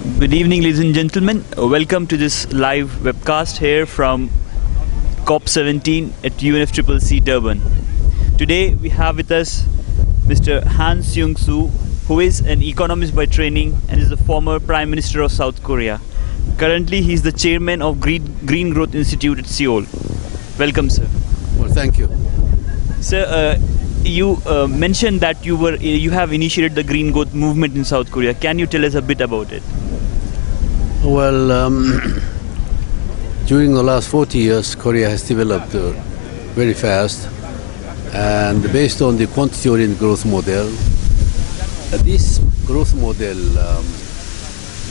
Good evening, ladies and gentlemen. Welcome to this live webcast here from COP17 at UNFCCC Durban. Today we have with us Mr. Han Seung Soo, who is an economist by training and is the former Prime Minister of South Korea. Currently, he is the chairman of Green Growth Institute at Seoul. Welcome, sir. Well, thank you. Sir, you mentioned that you have initiated the Green Growth movement in South Korea. Can you tell us a bit about it? Well, during the last 40 years, Korea has developed very fast, and based on the quantity-oriented growth model, this growth model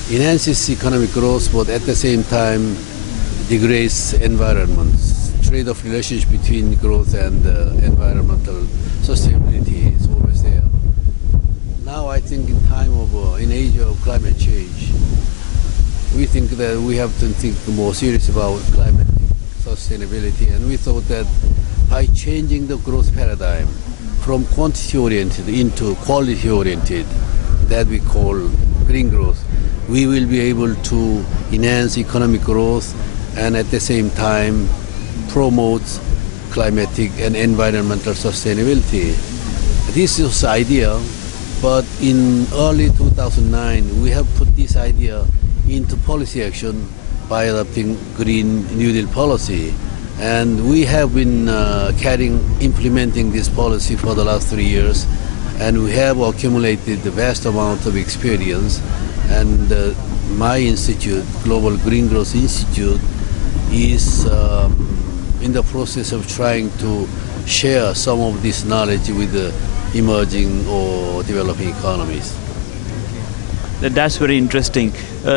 enhances economic growth, but at the same time degrades environment. Trade-off relationship between growth and environmental sustainability is always there. Now, I think in age of climate change, we think that we have to think more serious about climate sustainability, and we thought that by changing the growth paradigm from quantity-oriented into quality-oriented, that we call green growth, we will be able to enhance economic growth and at the same time promote climatic and environmental sustainability. This is the idea, but in early 2009, we have put this idea into policy action by adopting Green New Deal policy. And we have been implementing this policy for the last 3 years, and we have accumulated the vast amount of experience. And my institute, Global Green Growth Institute, is in the process of trying to share some of this knowledge with the emerging or developing economies. That's very interesting.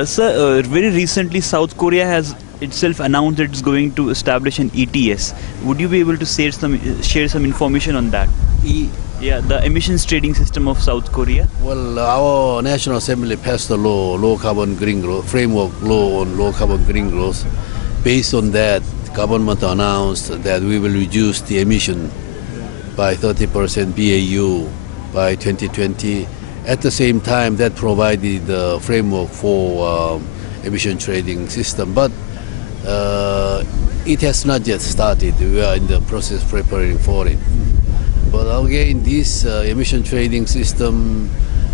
Sir, very recently South Korea has itself announced that it's going to establish an ETS. Would you be able to share some information on that? Yeah, the emissions trading system of South Korea. Well, our National Assembly passed a low carbon green growth framework law on low carbon green growth. Based on that, the government announced that we will reduce the emission by 30% BAU by 2020. At the same time, that provided the framework for emission trading system, but it has not yet started. We are in the process of preparing for it. But again, this emission trading system,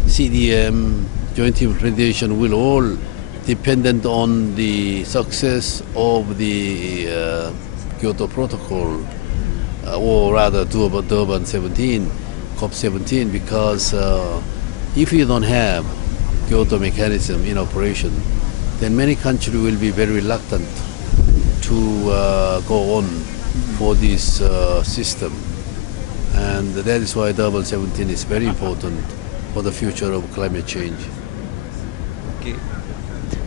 CDM, joint implementation will all dependent on the success of the Kyoto Protocol, or rather Durban 17, COP17, because if you don't have Kyoto mechanism in operation, then many countries will be very reluctant to go on for this system. And that is why Durban 17 is very important for the future of climate change. Okay.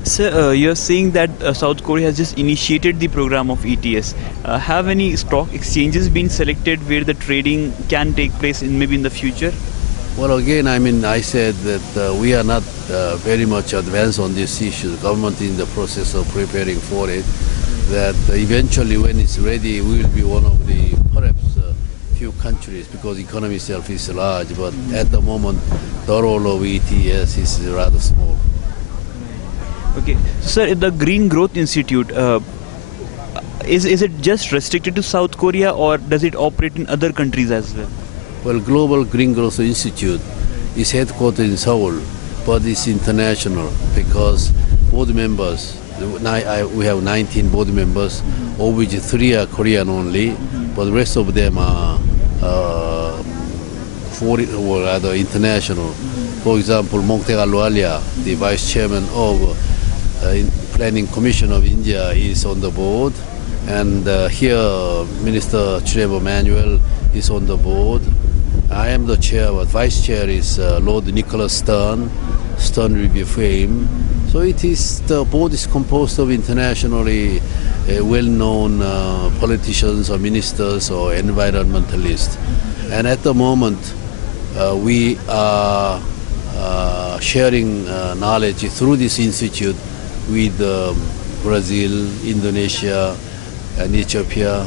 So you're saying that South Korea has just initiated the program of ETS. Have any stock exchanges been selected where the trading can take place maybe in the future? Well, again, I said that we are not very much advanced on this issue. The government is in the process of preparing for it. That eventually, when it's ready, we will be one of the perhaps few countries, because the economy itself is large. But at the moment, the role of ETS is rather small. Okay, sir, the Green Growth Institute, is it just restricted to South Korea, or does it operate in other countries as well? Well, Global Green Growth Institute is headquartered in Seoul, but it's international because board members, we have 19 board members, of which 3 are Korean only, but the rest of them are foreign or rather international. For example, Mongteg Alualia, the vice chairman of Planning Commission of India, is on the board, and here Minister Trevor Manuel is on the board. I am the chair, but vice chair is Lord Nicholas Stern Review fame. So the board is composed of internationally well-known politicians or ministers or environmentalists. And at the moment, we are sharing knowledge through this institute with Brazil, Indonesia, and Ethiopia,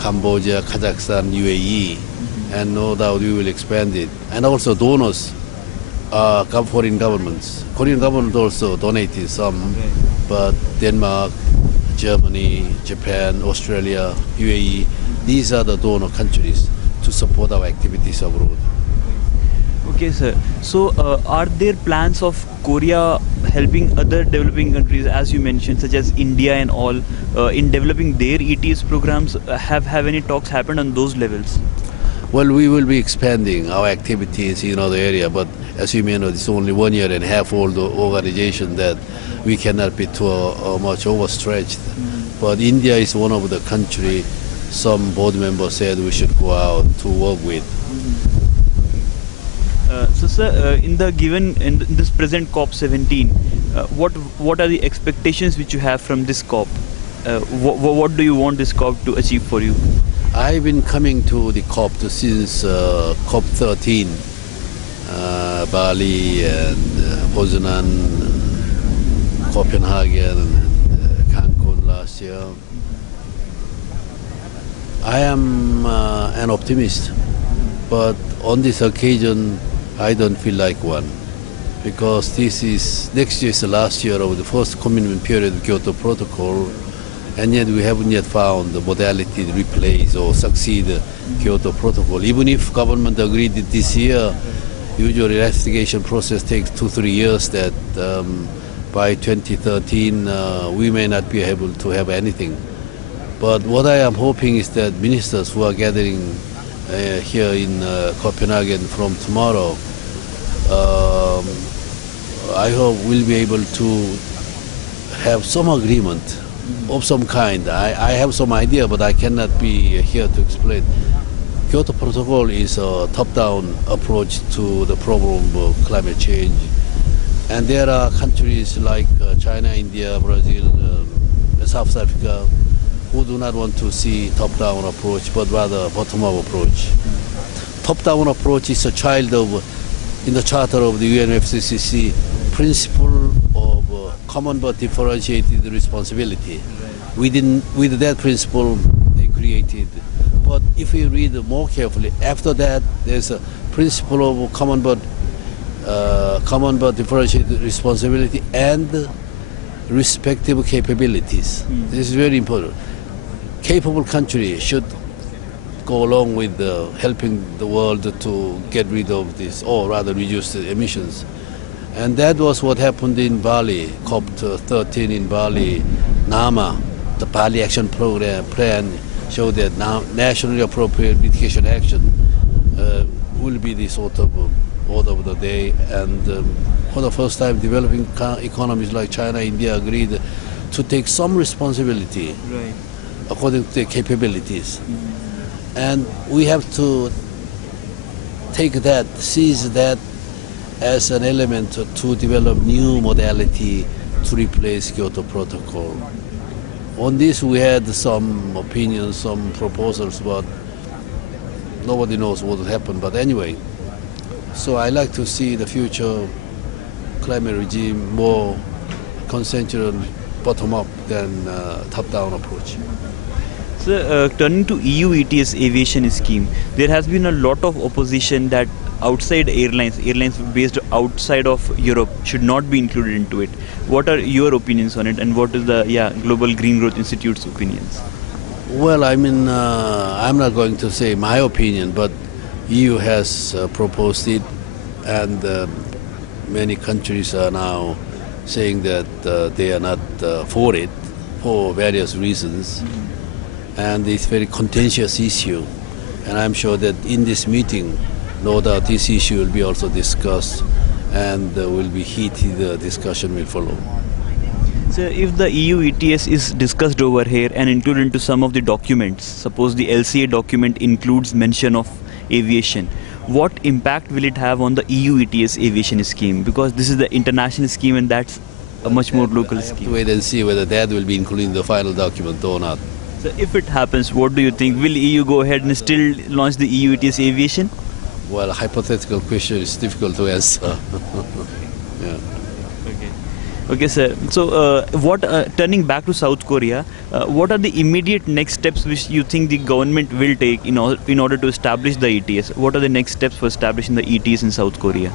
Cambodia, Kazakhstan, UAE, and no doubt we will expand it. And also donors foreign governments. Korean government also donated some, but Denmark, Germany, Japan, Australia, UAE, these are the donor countries to support our activities abroad. Okay, sir. So, are there plans of Korea helping other developing countries, as you mentioned, such as India and all, in developing their ETS programs? Have any talks happened on those levels? Well, we will be expanding our activities in other area, but as you may know, it's only 1.5 year old organization that we cannot be too much overstretched. But India is one of the country some board members said we should go out to work with. So, sir, in this present COP17, what are the expectations which you have from this COP? What do you want this COP to achieve for you? I've been coming to the COP since COP13, Bali and Poznan, Copenhagen and Cancun last year. I am an optimist, but on this occasion I don't feel like one, because next year is the last year of the first commitment period of Kyoto Protocol, and yet we haven't yet found the modality to replace or succeed Kyoto Protocol. Even if government agreed that this year, usually ratification process takes 2-3 years, that by 2013 we may not be able to have anything. But what I am hoping is that ministers who are gathering here in Copenhagen from tomorrow, I hope we'll be able to have some agreement of some kind. I have some idea, but I cannot be here to explain. Kyoto Protocol is a top-down approach to the problem of climate change. And there are countries like China, India, Brazil, South Africa, who do not want to see top-down approach, but rather bottom-up approach. Top-down approach is a child of, in the charter of the UNFCCC, principle of common but differentiated responsibility. With that principle, they created. But if we read more carefully, after that, there's a principle of common but differentiated responsibility and respective capabilities. This is very important. Capable country should go along with helping the world to get rid of this, or rather reduce the emissions. And that was what happened in Bali, COP13 in Bali. NAMA, the Bali Action Plan, showed that now nationally appropriate mitigation action will be the sort of order of the day. And for the first time, developing economies like China, India agreed to take some responsibility. Right. According to their capabilities. And we have to seize that as an element to develop new modality to replace Kyoto Protocol. On this we had some opinions, some proposals, but nobody knows what will happen. But anyway, so I like to see the future climate regime more concentrated on bottom-up than top-down approach. So, turning to EU ETS aviation scheme, there has been a lot of opposition that outside airlines based outside of Europe should not be included into it. What are your opinions on it, and what is the Global Green Growth Institute's opinions? Well, I mean, I'm not going to say my opinion, but EU has proposed it, and many countries are now saying that they are not for it for various reasons. And it's a very contentious issue. And I'm sure that in this meeting, no doubt this issue will be also discussed, and will be heated discussion will follow. So if the EU ETS is discussed over here and included into some of the documents, suppose the LCA document includes mention of aviation, what impact will it have on the EU ETS aviation scheme? Because this is the international scheme and that's a much more local scheme. Have to wait and see whether that will be included in the final document or not. So if it happens, what do you think? Will EU go ahead and still launch the EU ETS aviation? Well, a hypothetical question is difficult to answer. Yeah. Okay, sir. So, turning back to South Korea, what are the immediate next steps which you think the government will take in order to establish the ETS? What are the next steps for establishing the ETS in South Korea?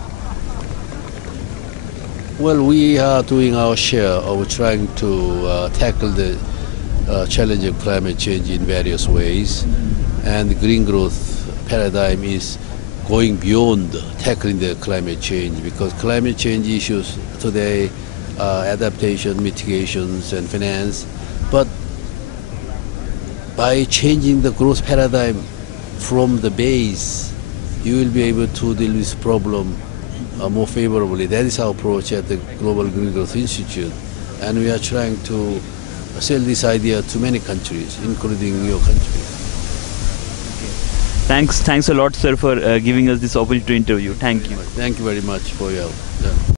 Well, we are doing our share of trying to tackle the challenge of climate change in various ways, and the green growth paradigm is going beyond tackling the climate change, because climate change issues today are adaptation, mitigations, and finance. But by changing the growth paradigm from the base, you will be able to deal with problem more favorably. That is our approach at the Global Green Growth Institute, and we are trying to sell this idea to many countries, including your country. Thanks a lot, sir, for giving us this opportunity to interview. Thank you. Thank you very much for your help. Yeah.